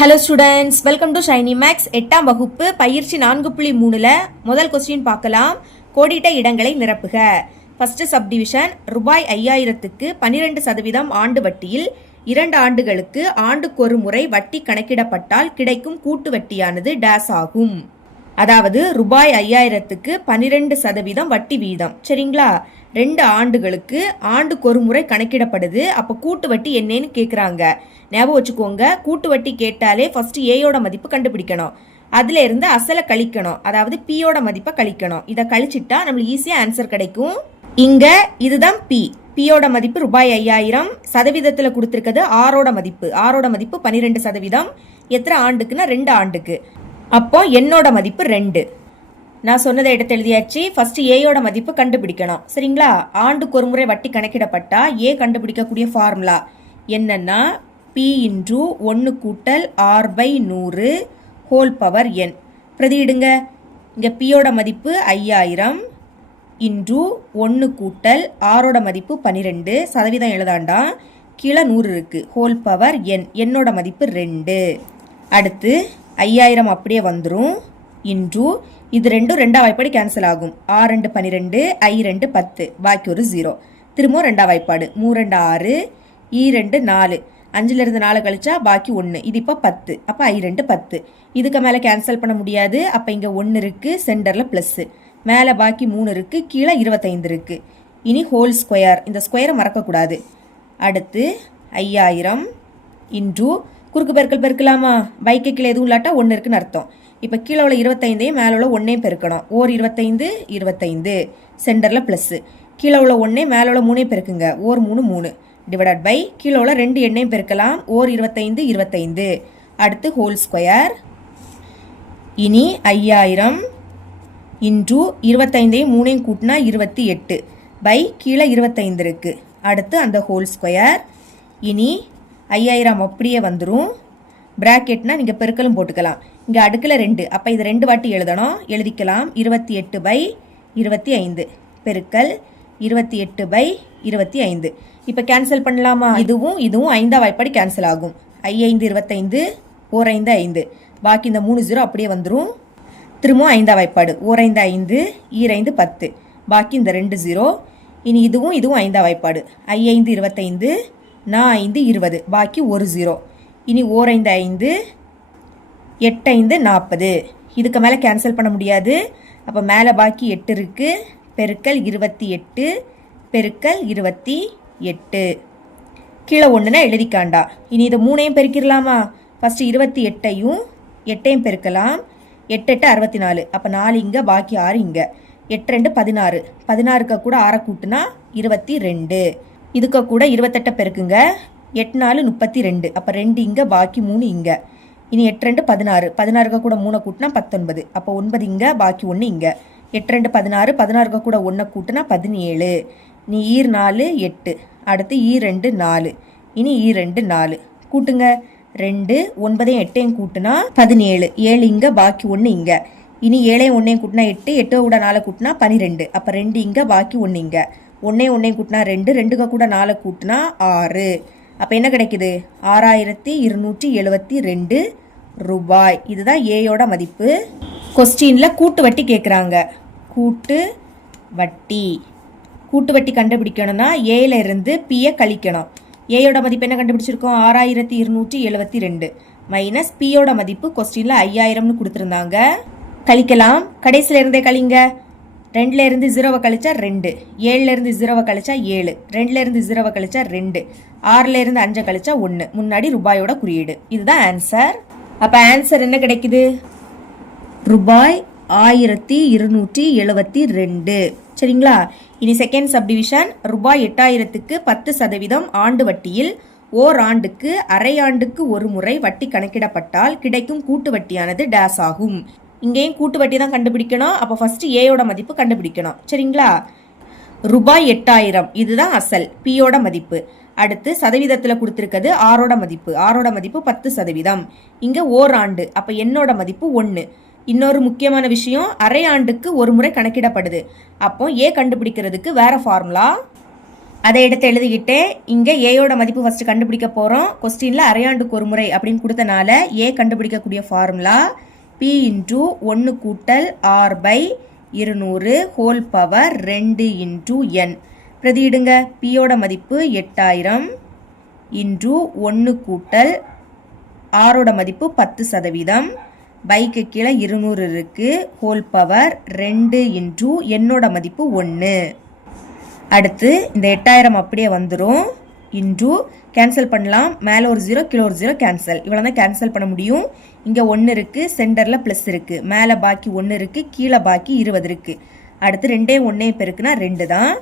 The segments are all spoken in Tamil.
Hello students welcome to Shiny Max எட்டாம் வகுப்பு பயிற்சி நான்கு புள்ளி மூணில் முதல் கொஸ்டின் பார்க்கலாம். கோடிட்ட இடங்களை நிரப்புக. ஃபர்ஸ்ட் சப்டிவிஷன் ரூபாய் ஐயாயிரத்துக்கு பன்னிரெண்டு சதவீதம் ஆண்டு வட்டியில் இரண்டு ஆண்டுகளுக்கு ஆண்டுக்கு ஒரு முறை வட்டி கணக்கிடப்பட்டால் கிடைக்கும் கூட்டு வட்டியானது டேஸ் ஆகும். அதாவது ரூபாய் ஐயாயிரத்துக்கு பன்னிரெண்டு சதவீதம் வட்டி வீதம். சரிங்களா? ரெண்டு ஆண்டுகளுக்கு ஆண்டுக்கு ஒரு முறை கணக்கிடப்படுது. அப்போ கூட்டு வட்டி என்னன்னு கேட்குறாங்க ஞாபகம் வச்சுக்கோங்க. கூட்டு வட்டி கேட்டாலே ஃபஸ்ட்டு ஏயோட மதிப்பு கண்டுபிடிக்கணும். அதில் இருந்து அசலை கழிக்கணும். அதாவது பியோட மதிப்பை கழிக்கணும். இதை கழிச்சிட்டா நம்மளுக்கு ஈஸியாக ஆன்சர் கிடைக்கும். இங்கே இதுதான் பி பியோட மதிப்பு ரூபாய் ஐயாயிரம். சதவீதத்தில் கொடுத்துருக்கிறது ஆரோட மதிப்பு. ஆரோட மதிப்பு பன்னிரெண்டு சதவீதம். எத்தனை ஆண்டுக்குன்னா ரெண்டு ஆண்டுக்கு. அப்போ என்னோட மதிப்பு ரெண்டு. நான் சொன்னதை எடுத்து எழுதியாச்சு. ஃபர்ஸ்ட் ஏயோட மதிப்பு கண்டுபிடிக்கணும். சரிங்களா? ஆண்டுக்கு ஒரு முறை வட்டி கணக்கிடப்பட்டா ஏ கண்டுபிடிக்கக்கூடிய ஃபார்முலா என்னன்னா பி இன்ட்ரூ ஒன்று கூட்டல் ஆர் பை நூறு ஹோல் பவர் என் பிரதியிடுங்க இங்கே பியோட மதிப்பு ஐயாயிரம் இன்ட்ரூ ஒன்று கூட்டல் ஆரோட மதிப்பு பன்னிரெண்டு சதவீதம் எழுதாண்டா. கீழே நூறு இருக்குது ஹோல் பவர் என் என்னோட மதிப்பு ரெண்டு. அடுத்து ஐயாயிரம் அப்படியே வந்துடும் இன்ட்ரூ இது ரெண்டும் ரெண்டா வாய்ப்பாடு கேன்சல் ஆகும். ஆறு ரெண்டு பன்னிரெண்டு ஐ ரெண்டு பத்து. பாக்கி ஒரு ஜீரோ திரும்பவும் ரெண்டா வாய்ப்பாடு. மூ ரெண்டு ஆறு ஈ ரெண்டு நாலு. அஞ்சுல இருந்து நாலு கழிச்சா பாக்கி ஒன்று இது இப்போ பத்து. அப்போ ஐ ரெண்டு பத்து. இதுக்கு மேலே கேன்சல் பண்ண முடியாது. அப்போ இங்கே ஒன்று இருக்குது சென்டரில் ப்ளஸ்ஸு மேலே பாக்கி மூணு இருக்குது கீழே இருபத்தைந்து இருக்குது இனி ஹோல் ஸ்கொயர் இந்த ஸ்கொயரை மறக்கக்கூடாது அடுத்து ஐயாயிரம் இன்ட்ரூ குறுக்கு பெருக்கல் பெருக்கலாமா? பைக்கு கீழே எதுவும் இல்லாட்டா ஒன்று இருக்குன்னு அர்த்தம். இப்போ கீழே உள்ள இருபத்தைந்தையும் மேலே உள்ள ஒன்றையும் பெருக்கணும். ஓர் இருபத்தைந்து இருபத்தைந்து. சென்டரில் ப்ளஸ்ஸு கீழே உள்ள ஒன்றே மேலே உள்ள மூணையும் பெருக்குங்க. ஓர் மூணு மூணு. டிவைடட் பை கீழே உள்ள ரெண்டு எண்ணையும் பெருக்கலாம். ஓர் இருபத்தைந்து இருபத்தைந்து. அடுத்து ஹோல் ஸ்கொயர் இனி ஐயாயிரம் இன்று இருபத்தைந்தையும் மூணையும் கூட்டினா இருபத்தி எட்டு. பை கீழே இருபத்தைந்து இருக்குது அடுத்து அந்த ஹோல் ஸ்கொயர் இனி ஐயாயிரம் அப்படியே வந்துடும் பிராக்கெட்னா நீங்கள் பெருக்கலும் போட்டுக்கலாம். இங்கே அடுக்கில் ரெண்டு. அப்போ இது ரெண்டு வாட்டி எழுதணும். எழுதிக்கலாம். இருபத்தி எட்டு பை இருபத்தி ஐந்து. பெருக்கல் இருபத்தி எட்டு பை இருபத்தி ஐந்து. இப்போ கேன்சல் பண்ணலாமா? இதுவும் இதுவும் ஐந்தாம் வாய்ப்பாடி கேன்சல் ஆகும். ஐ ஐந்து இருபத்தைந்து ஓர் ஐந்து ஐந்து. பாக்கி இந்த மூணு ஜீரோ அப்படியே வந்துடும் திரும்பவும் ஐந்தாம் வாய்ப்பாடு. ஓரைந்து ஐந்து ஈரைந்து பத்து. பாக்கி இந்த ரெண்டு ஜீரோ இனி இதுவும் இதுவும் ஐந்தாம் வாய்ப்பாடு. ஐ ஐந்து இருபத்தைந்து நான் ஐந்து இருபது. பாக்கி ஒரு ஜீரோ. இனி ஓரைந்து ஐந்து எட்டைந்து நாற்பது. இதுக்கு மேலே கேன்சல் பண்ண முடியாது. அப்போ மேலே பாக்கி எட்டு இருக்குது பெருக்கல் இருபத்தி எட்டு பெருக்கல் இருபத்தி எட்டு. கீழே ஒன்றுனா எழுதிக்காண்டா. இனி இதை மூணையும் பெருக்கிடலாமா? ஃபஸ்ட்டு இருபத்தி எட்டையும் எட்டையும் பெருக்கலாம். எட்டு எட்டு அறுபத்தி நாலு. அப்போ நாலு இங்கே பாக்கி ஆறு இங்கே. எட்டு ரெண்டு பதினாறு. பதினாறுக்கு கூட ஆறை கூட்டுனா இருபத்தி ரெண்டு. இதுக்கு கூட இருபத்தெட்டை பெருக்குங்க. எட்டு நாலு முப்பத்தி ரெண்டு அப்போ ரெண்டு இங்கே பாக்கி மூணு இங்கே. இனி எட்டு ரெண்டு பதினாறு. பதினாறுக்கு கூட மூணை கூட்டினா பத்தொன்பது. அப்போ ஒன்பது இங்கே பாக்கி ஒன்று இங்கே. எட்டு ரெண்டு பதினாறு. பதினாறுக்கு கூட ஒன்றை கூட்டினா பதினேழு. நீ ஈர் நாலு எட்டு. அடுத்து ஈ ரெண்டு நாலு. இனி ஈ ரெண்டு நாலு. கூட்டுங்க. ரெண்டு ஒன்பதையும் எட்டையும் கூட்டினா பதினேழு. ஏழு இங்கே பாக்கி ஒன்று இங்கே. இனி ஏழையும் ஒன்றையும் கூட்டினா எட்டு. எட்டோ கூட நாலை கூட்டினா பனிரெண்டு. அப்போ ரெண்டு இங்கே பாக்கி ஒன்று இங்கே. ஒன்றே ஒன்றையும் கூட்டினா ரெண்டு ரெண்டுக்கு கூட நாலு கூட்டினா ஆறு. அப்போ என்ன கிடைக்குது? ஆறாயிரத்தி இருநூற்றி எழுபத்தி ரெண்டு ரூபாய். இதுதான் ஏயோட மதிப்பு. கொஸ்டினில் கூட்டு வட்டி கேட்குறாங்க கூட்டு வட்டி. கூட்டு வட்டி கண்டுபிடிக்கணும்னா ஏல இருந்து பியை கழிக்கணும். ஏயோட மதிப்பு என்ன கண்டுபிடிச்சிருக்கோம்? ஆறாயிரத்தி இருநூற்றி எழுபத்தி ரெண்டு. மைனஸ் பியோட மதிப்பு கொஸ்டினில் ஐயாயிரம்னு கொடுத்துருந்தாங்க. கழிக்கலாம். கடைசியில் இருந்தே கழிங்க. ரெண்டுலேருந்து ஜீரோவை கழிச்சா ரெண்டு. ஏழுல இருந்து ஜீரோவை கழிச்சா ஏழு. ரெண்டுலேருந்து ஜீரோவை கழிச்சா ரெண்டு. ஆறுலேருந்து அஞ்சை கழிச்சா ஒன்று முன்னாடி ரூபாயோட குறியீடு. இதுதான் ஆன்சர் அப்போ ஆன்சர் என்ன கிடைக்குது? ரூபாய் ஆயிரத்தி இருநூற்றி எழுபத்தி ரெண்டு. சரிங்களா? இனி செகண்ட் சப்டிவிஷன் ரூபாய் எட்டாயிரத்துக்கு பத்து சதவீதம் ஆண்டு வட்டியில் ஓர் ஆண்டுக்கு அரை ஆண்டுக்கு ஒரு முறை வட்டி கணக்கிடப்பட்டால் கிடைக்கும் கூட்டு வட்டியானது டேஸ் ஆகும். இங்கேயும் கூட்டு வட்டி தான் கண்டுபிடிக்கணும். அப்போ ஃபஸ்ட்டு ஏயோட மதிப்பு கண்டுபிடிக்கணும். சரிங்களா? ரூபாய் எட்டாயிரம். இதுதான் அசல். பியோட மதிப்பு. அடுத்து சதவீதத்தில் கொடுத்துருக்கிறது ஆரோட மதிப்பு. ஆரோட மதிப்பு பத்து சதவீதம். இங்கே ஓராண்டு அப்போ என்னோட மதிப்பு ஒன்று இன்னொரு முக்கியமான விஷயம் அரை ஆண்டுக்கு ஒரு முறை கணக்கிடப்படுது. அப்போ ஏ கண்டுபிடிக்கிறதுக்கு வேற ஃபார்முலா அதை எடுத்து எழுதிக்கிட்டே இங்கே ஏயோட மதிப்பு ஃபஸ்ட்டு கண்டுபிடிக்க போகிறோம் கொஸ்டினில் அரையாண்டுக்கு ஒரு முறை அப்படின்னு கொடுத்தனால ஏ கண்டுபிடிக்கக்கூடிய ஃபார்முலா பி இன்டூ ஒன்று கூட்டல் ஆர் பை இருநூறு ஹோல் பவர் ரெண்டு இன்டூ என் பிரதியிடுங்க பியோட மதிப்பு எட்டாயிரம் இன்டூ ஒன்று கூட்டல் ஆரோட மதிப்பு பத்து சதவீதம். பைக்கு கீழே இருநூறு இருக்குது ஹோல் பவர் ரெண்டு இன்டூ என்னோட மதிப்பு ஒன்று அடுத்து இந்த எட்டாயிரம் அப்படியே வந்துடும் இன்டூ கேன்சல் பண்ணலாம். மேலே ஒரு ஜீரோ கீழே ஒரு ஜீரோ கேன்சல் இவ்வளோ தான் கேன்சல் பண்ண முடியும். இங்கே ஒன்று இருக்குது சென்டரில் ப்ளஸ் இருக்குது மேலே பாக்கி ஒன்று இருக்குது கீழே பாக்கி இருபது இருக்குது அடுத்து ரெண்டே ஒன்றே பெருக்குனா ரெண்டு தான்.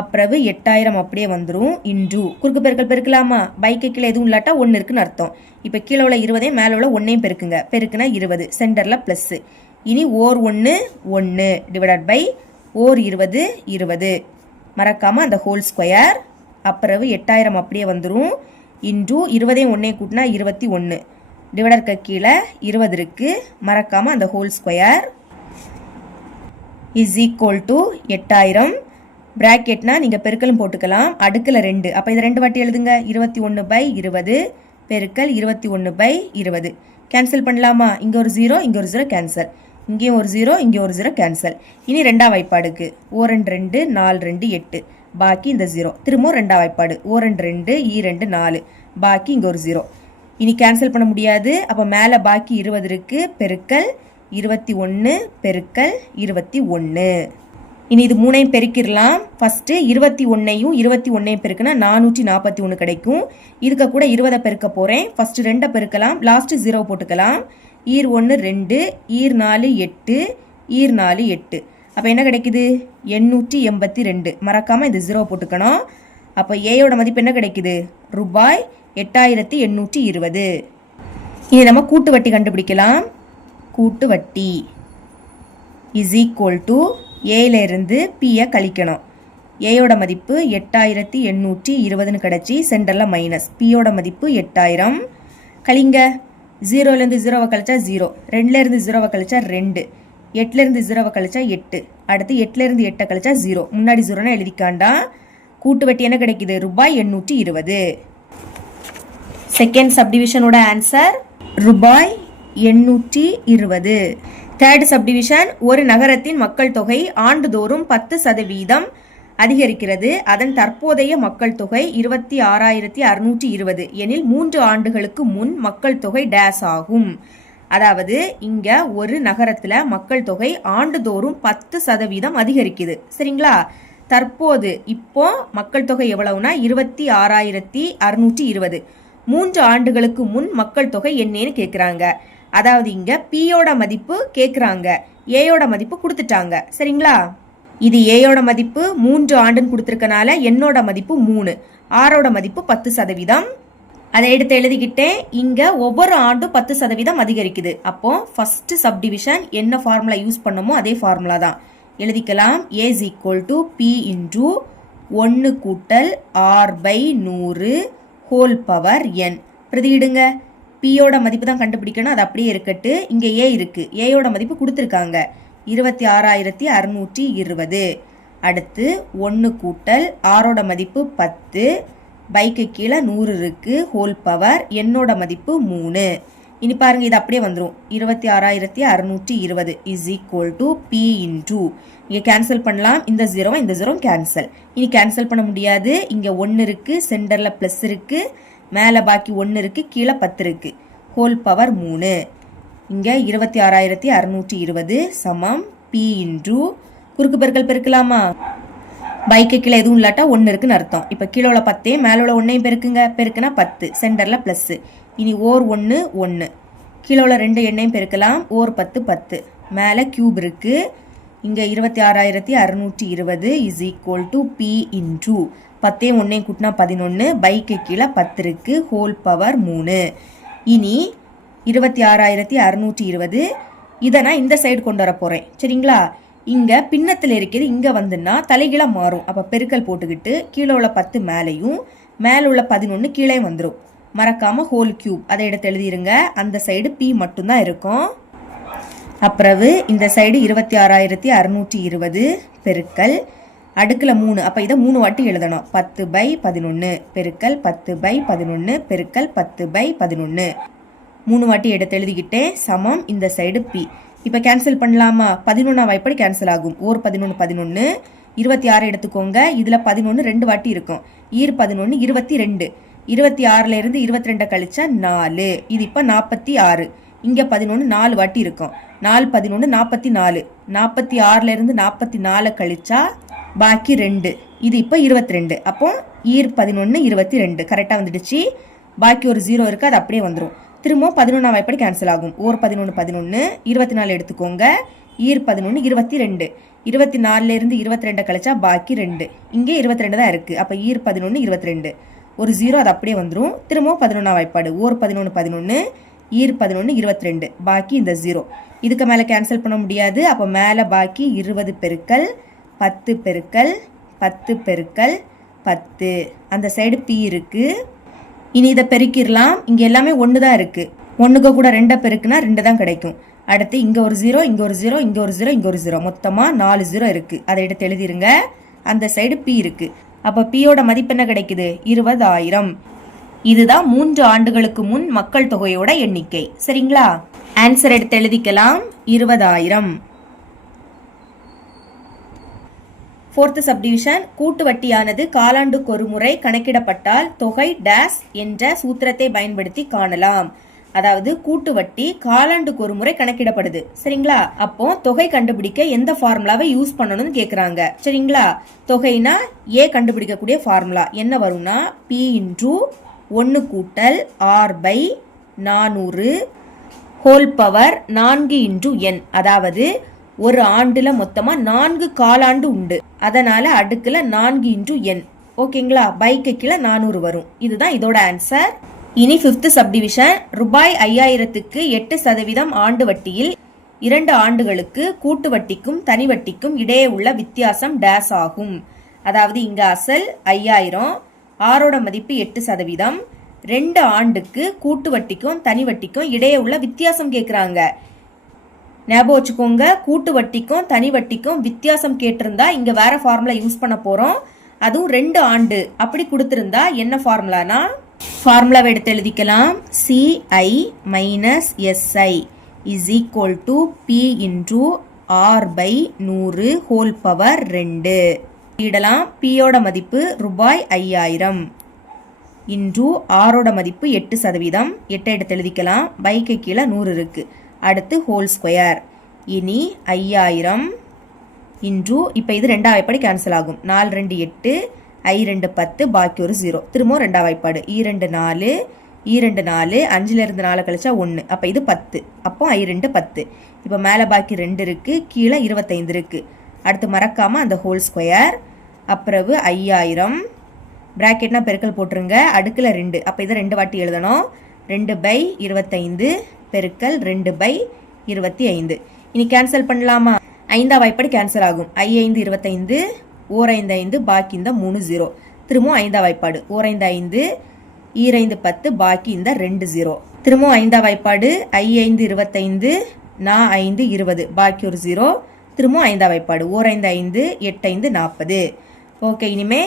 அப்புறவு எட்டாயிரம் அப்படியே வந்துடும் இன்டூ. குறுக்கு பெருக்கல் பெருக்கலாமா? பைக்கு கீழே எதுவும் இல்லாட்டா ஒன்று இருக்குன்னு அர்த்தம். இப்போ கீழே உள்ள இருபதையும் மேலே உள்ள ஒன்றையும் பெருக்குங்க பெருக்குனா இருபது சென்டரில் ப்ளஸ்ஸு இனி ஓர் ஒன்று ஒன்று டிவைடட் பை ஓர் இருபது இருபது. மறக்காமல் அந்த ஹோல் ஸ்கொயர் அப்புறவு எட்டாயிரம் அப்படியே வந்துடும் இன்டூ இருபதையும் ஒன்றே கூட்டினா இருபத்தி ஒன்று டிவைடருக்கு கீழே இருபது இருக்குது மறக்காமல் அந்த whole square is equal to எட்டாயிரம். ப்ராக்கெட்னா நீங்கள் பெருக்கலும் போட்டுக்கலாம். அடுக்கில் ரெண்டு. அப்போ இதை ரெண்டு வாட்டி எழுதுங்க. இருபத்தி ஒன்று பை இருபது பெருக்கல் இருபத்தி ஒன்று பை இருபது. கேன்சல் பண்ணலாமா? இங்கே ஒரு ஜீரோ இங்கே ஒரு ஜீரோ கேன்சல் இங்கேயும் ஒரு ஜீரோ இங்கே ஒரு ஜீரோ கேன்சல் இனி ரெண்டாம் வாய்ப்பாடுக்கு ஓ ரெண்டு ரெண்டு நாலு ரெண்டு எட்டு. பாக்கி இந்த ஜீரோ திரும்பவும் ரெண்டாம் வாய்ப்பாடு. ஓ ரெண்டு ரெண்டு ஈ ரெண்டு நாலு. பாக்கி இங்கே ஒரு ஜீரோ இனி கேன்சல் பண்ண முடியாது. அப்போ மேலே பாக்கி இருபது இருக்குது பெருக்கல் இருபத்தி ஒன்று பெருக்கல் இருபத்தி ஒன்று இனி இது மூணையும் பெருக்கிடலாம். ஃபஸ்ட்டு இருபத்தி ஒன்றையும் இருபத்தி ஒன்றையும் பெருக்குனா நானூற்றி நாற்பத்தி ஒன்று கிடைக்கும். இதுக்கு கூட இருபதை பெருக்க போகிறேன் ஃபஸ்ட்டு ரெண்டை பெருக்கலாம். லாஸ்ட்டு ஜீரோ போட்டுக்கலாம். ஈர் ஒன்று ரெண்டு ஈர் நாலு எட்டு ஈர் நாலு எட்டு. அப்போ என்ன கிடைக்குது? எண்ணூற்றி எண்பத்தி ரெண்டு. மறக்காமல் இது ஜீரோ போட்டுக்கணும். அப்போ ஏயோட மதிப்பு என்ன கிடைக்குது? ரூபாய் எட்டாயிரத்தி எண்ணூற்றி இருபது. இனி நம்ம கூட்டு வட்டி கண்டுபிடிக்கலாம். கூட்டு வட்டி இஸ் ஈக்குவல் டு ஏலேருந்து பியை கழிக்கணும். ஏயோட மதிப்பு எட்டாயிரத்தி எண்ணூற்றி இருபதுன்னு கிடச்சி சென்டரில் மைனஸ் பியோட மதிப்பு எட்டாயிரம். கழிங்க. ஜீரோலேருந்து ஜீரோவை கழிச்சா ஜீரோ ரெண்டுலேருந்து ஜீரோவை கழிச்சா ரெண்டு. எட்டுலேருந்து ஜீரோவை கழிச்சா எட்டு. அடுத்து எட்டுலேருந்து எட்டை கழிச்சா ஜீரோ முன்னாடி ஜீரோனா எழுதிக்காண்டா? கூட்டு வட்டி என்ன கிடைக்குது? ரூபாய் எண்ணூற்றி இருபது. செகண்ட் சப்டிவிஷனோட ஆன்சர் ரூபாய் எண்ணூற்றி இருபது. தேர்ட் சப்டிவிஷன் ஒரு நகரத்தின் மக்கள் தொகை ஆண்டுதோறும் பத்து சதவீதம் அதிகரிக்கிறது. அதன் தற்போதைய மக்கள் தொகை இருபத்தி ஆறாயிரத்தி அறுநூற்றி இருபது. எனில் மூன்று ஆண்டுகளுக்கு முன் மக்கள் தொகை டேஸ் ஆகும். அதாவது இங்க ஒரு நகரத்துல மக்கள் தொகை ஆண்டுதோறும் பத்து சதவீதம் அதிகரிக்குது. சரிங்களா? தற்போது இப்போ மக்கள் தொகை எவ்வளவுனா இருபத்தி ஆறாயிரத்தி அறுநூற்றி இருபது. மூன்று ஆண்டுகளுக்கு முன் மக்கள் தொகை என்னன்னு கேட்குறாங்க அதாவது இங்க பியோட மதிப்பு கேட்குறாங்க ஏயோட மதிப்பு கொடுத்துட்டாங்க. சரிங்களா? இது ஏயோட மதிப்பு மூன்று ஆண்டுன்னு கொடுத்துருக்கனால என்னோட மதிப்பு மூணு. ஆரோட மதிப்பு பத்து சதவீதம். அதை எடுத்து எழுதிக்கிட்டேன் இங்கே ஒவ்வொரு ஆண்டும் பத்து சதவீதம் அதிகரிக்குது. அப்போ ஃபஸ்ட்டு சப்டிவிஷன் என்ன ஃபார்முலா யூஸ் பண்ணமோ அதே ஃபார்முலா தான். எழுதிக்கலாம். A equal to P into ஒன்று கூட்டல் ஆர் பை நூறு ஹோல் பவர் என் பிரதியிடுங்க பியோட மதிப்பு தான் கண்டுபிடிக்கணும். அது அப்படியே இருக்கட்டு. இங்கே ஏ இருக்கு. ஏயோட மதிப்பு கொடுத்துருக்காங்க. இருபத்தி ஆறாயிரத்தி அறுநூற்றி இருபது. அடுத்து ஒன்று கூட்டல் ஆரோட மதிப்பு பத்து. பைக்கு கீழே நூறு இருக்குது ஹோல் பவர் என்னோட மதிப்பு மூணு. இனி பாருங்கள் இது அப்படியே வந்துடும் இருபத்தி ஆறாயிரத்தி அறநூற்றி இருபது is equal to P into இங்கே கேன்சல் பண்ணலாம். இந்த ஜீரோவை இந்த ஜீரோ கேன்சல் இனி கேன்சல் பண்ண முடியாது. இங்கே ஒன்று இருக்குது சென்டரில் ப்ளஸ் இருக்குது மேலே பாக்கி ஒன்று இருக்குது கீழே பத்து இருக்குது ஹோல் பவர் மூணு. இங்கே இருபத்தி ஆறாயிரத்தி அறநூற்றி இருபது சமம் பி இன்டூ குறுக்கு பெருக்கல் பெருக்கலாமா? பைக்கு கீழே எதுவும் இல்லாட்டா ஒன்று இருக்குன்னு அர்த்தம். இப்போ கிலோவில் பத்தே பத்தையும் மேலே உள்ள ஒன்றையும் பெருக்குங்க பெருக்குனா பத்து. சென்டரில் ப்ளஸ்ஸு இனி ஓர் ஒன்று ஒன்று கிலோவில் ரெண்டு எண்ணையும் பெருக்கலாம். ஓர் பத்து பத்து. மேலே கியூப் இருக்குது இங்கே இருபத்தி ஆறாயிரத்தி அறுநூற்றி இருபது is equal to P into பத்தையும் ஒன்றையும் கூட்டினா பதினொன்று பைக்கு கீழே பத்து இருக்குது ஹோல் பவர் மூணு. இனி இருபத்தி ஆறாயிரத்தி அறுநூற்றி இருபது. இதை நான் இந்த சைடு கொண்டு வர போகிறேன் சரிங்களா? இங்கே பின்னத்தில் இருக்கிறது இங்கே வந்துன்னா தலைகீழாக மாறும். அப்போ பெருக்கல் போட்டுக்கிட்டு கீழே உள்ள பத்து மேலேயும் மேலே உள்ள பதினொன்று கீழே வந்துடும் மறக்காமல் ஹோல் கியூப் அதை எடுத்து எழுதிருங்க. அந்த சைடு பி மட்டும்தான் இருக்கும். அப்புறவு இந்த சைடு இருபத்தி ஆறாயிரத்தி அறுநூற்றி இருபது பெருக்கல். அடுக்கில் மூணு. அப்போ இதை மூணு வாட்டி எழுதணும். பத்து பை பதினொன்று பெருக்கல் பத்து பை பதினொன்று பெருக்கல் பத்து பை பதினொன்று மூணு வாட்டி எடுத்து எழுதிக்கிட்டே சமம். இந்த சைடு பி இப்போ கேன்சல் பண்ணலாமா? பதினொன்றாம் வாய்ப்படி கேன்சல் ஆகும். ஓர் பதினொன்று பதினொன்று இருபத்தி ஆறு எடுத்துக்கோங்க. இதில் பதினொன்று ரெண்டு வாட்டி இருக்கும். ஈர் பதினொன்று இருபத்தி ரெண்டு. இருபத்தி ஆறுலேருந்து இருபத்தி ரெண்டை கழிச்சா நாலு. இது இப்போ நாற்பத்தி ஆறு. இங்கே பதினொன்று நாலு வாட்டி இருக்கும். நாலு பதினொன்று நாற்பத்தி நாலு. நாற்பத்தி ஆறுலேருந்து நாற்பத்தி நாலை கழிச்சா பாக்கி ரெண்டு. இது இப்போ இருபத்தி ரெண்டு. அப்போ ஈர் பதினொன்று இருபத்தி ரெண்டு. கரெக்டாக வந்துடுச்சு. பாக்கி ஒரு ஜீரோ இருக்குது அது அப்படியே வந்துடும் திரும்பவும் பதினொன்றாம் வாய்ப்படி கேன்சல் ஆகும். ஓர் பதினொன்று பதினொன்று இருபத்தி நாலு எடுத்துக்கோங்க. ஈர் பதினொன்று இருபத்தி ரெண்டு இருபத்தி நாலுலேருந்து இருபத்தி ரெண்டை கழிச்சா பாக்கி ரெண்டு. இங்கே இருபத்தி ரெண்டு தான் இருக்குது அப்போ ஈர் பதினொன்று இருபத்தி ரெண்டு ஒரு ஜீரோ அது அப்படியே வந்துடும் திரும்பவும் பதினொன்றாம் வாய்ப்பாடு. ஓர் பதினொன்று பதினொன்று ஈர் பதினொன்று இருபத்தி ரெண்டு பாக்கி இந்த ஜீரோ இதுக்கு மேலே கேன்சல் பண்ண முடியாது. அப்போ மேலே பாக்கி இருபது பெருக்கல் பத்து பெருக்கல் பத்து பெருக்கல் பத்து. அந்த சைடு பி இருக்குது இனி இதை பெருக்கிடலாம். இங்கே எல்லாமே ஒன்று தான் இருக்குது ஒன்றுக்கு கூட ரெண்டை பெருக்குனா ரெண்டு தான் கிடைக்கும். அடுத்து இங்கே ஒரு ஜீரோ இங்கே ஒரு ஜீரோ இங்கே ஒரு ஜீரோ இங்கே ஒரு ஜீரோ மொத்தமாக நாலு ஜீரோ இருக்குது அதை எடுத்து எழுதிருங்க. அந்த சைடு பி இருக்குது அப்போ பியோட மதிப்பு என்ன கிடைக்குது? இருபதாயிரம். இதுதான் மூன்று ஆண்டுகளுக்கு முன் மக்கள் தொகையோட எண்ணிக்கை. சரிங்களா? ஆன்சர் எடுத்து எழுதிக்கலாம். இருபதாயிரம். ஃபோர்த்து சப்டிவிஷன் கூட்டு வட்டியானது காலாண்டுக்கு ஒரு முறை கணக்கிடப்பட்டால் தொகை டேஸ் என்ற சூத்திரத்தை பயன்படுத்தி காணலாம். அதாவது கூட்டு வட்டி காலாண்டுக்கு ஒரு முறை கணக்கிடப்படுது. சரிங்களா? அப்போ தொகை கண்டுபிடிக்க எந்த ஃபார்முலாவை யூஸ் பண்ணணும்னு கேக்குறாங்க. சரிங்களா? தொகைனா ஏ கண்டுபிடிக்கக்கூடிய ஃபார்முலா என்ன வரும்னா பி இன்ட்ரூ ஒன்று கூட்டல் ஆர் பை நானூறு ஹோல் பவர் நான்கு இன்டு என் அதாவது ஒரு ஆண்டுல மொத்தமா நான்கு காலாண்டு உண்டு. அதனால் அடுக்கில் நான்கு இன்டு என் ஓகேங்களா? பைக்கு கீழே நானூறு வரும். இதுதான் இதோட ஆன்சர் இனி ஃபிஃப்த் சப்டிவிஷன் ரூபாய் ஐயாயிரத்துக்கு எட்டு சதவீதம் ஆண்டு வட்டியில் இரண்டு ஆண்டுகளுக்கு கூட்டு வட்டிக்கும் தனி வட்டிக்கும் இடையே உள்ள வித்தியாசம் டேஸ் ஆகும். அதாவது இங்கே அசல் ஐயாயிரம் ஆரோட மதிப்பு எட்டு சதவீதம். ரெண்டு ஆண்டுக்கு கூட்டு வட்டிக்கும் தனி வட்டிக்கும் இடையே உள்ள வித்தியாசம் கேட்குறாங்க ஞாபகம் வச்சுக்கோங்க கூட்டு வட்டிக்கும் தனி வட்டிக்கும் வித்தியாசம் கேட்டிருந்தா இங்கே வேற ஃபார்முலா யூஸ் பண்ண போகிறோம் அதுவும் ரெண்டு ஆண்டு. அப்படி கொடுத்துருந்தா என்ன ஃபார்முலானா ஃபார்முலாவை எடுத்து எழுதிக்கலாம். CI minus SI is equal to P into R by நூறு ஹோல் பவர் ரெண்டு. இடலாம். பியோட மதிப்பு ரூபாய் ஐயாயிரம் இன்று ஆரோட மதிப்பு எட்டு சதவீதம். எட்டை எடுத்து எழுதிக்கலாம். பைக்கு கீழே நூறு இருக்குது அடுத்து ஹோல் ஸ்கொயர் இனி ஐயாயிரம் இன்று இப்போ இது ரெண்டாம் வாய்ப்பாடு கேன்சல் ஆகும். நாலு ரெண்டு எட்டு ஐ ரெண்டு பத்து பாக்கி ஒரு ஜீரோ திரும்பவும் ரெண்டாம் வாய்ப்பாடு. ஈ ரெண்டு நாலு ஈ ரெண்டு நாலு அஞ்சுல இருந்து நாலு கழிச்சா ஒன்று அப்போ இது பத்து. அப்போ ஐ ரெண்டு பத்து. இப்போ மேலே பாக்கி ரெண்டு இருக்குது கீழே இருபத்தைந்து இருக்குது அடுத்து மறக்காமல் அந்த ஹோல் ஸ்கொயர் அப்புறவு ஐயாயிரம். பிராக்கெட்னா பெருக்கல் போட்டுருங்க. அடுக்கில் ரெண்டு. அப்போ இதை ரெண்டு வாட்டி எழுதணும். ரெண்டு பை இருபத்தைந்து பெருக்கல் ரெண்டு பை இருபத்தி ஐந்து. இனி கேன்சல் பண்ணலாமா? ஐந்தா வாய்ப்படி கேன்சல் ஆகும். ஐ ஐந்து இருபத்தைந்து ஓர் ஐந்து ஐந்து பாக்கி இந்த மூணு ஜீரோ திரும்பவும் ஐந்தா வாய்ப்பாடு. ஓர் ஐந்து ஐந்து ஈரைந்து பத்து பாக்கி இந்த ரெண்டு ஜீரோ திரும்பவும் ஐந்தா வாய்ப்பாடு. ஐ ஐந்து இருபத்தைந்து நா ஐந்து இருபது பாக்கி ஒரு ஜீரோ திரும்பவும் ஐந்தா வாய்ப்பாடு. ஓர் ஐந்து ஐந்து எட்டு ஐந்து நாற்பது. ஓகே இனிமே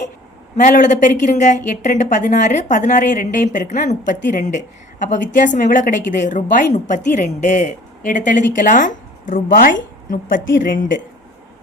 மேலே உள்ளதை பெருக்கிருங்க. எட்டு ரெண்டு பதினாறு பதினாறையும் ரெண்டையும் பெருக்குனா முப்பத்தி ரெண்டு. அப்போ வித்தியாசம் எவ்வளோ கிடைக்குது? ரூபாய் முப்பத்தி ரெண்டு. எடுத்து எழுதிக்கலாம். ரூபாய் முப்பத்தி ரெண்டு.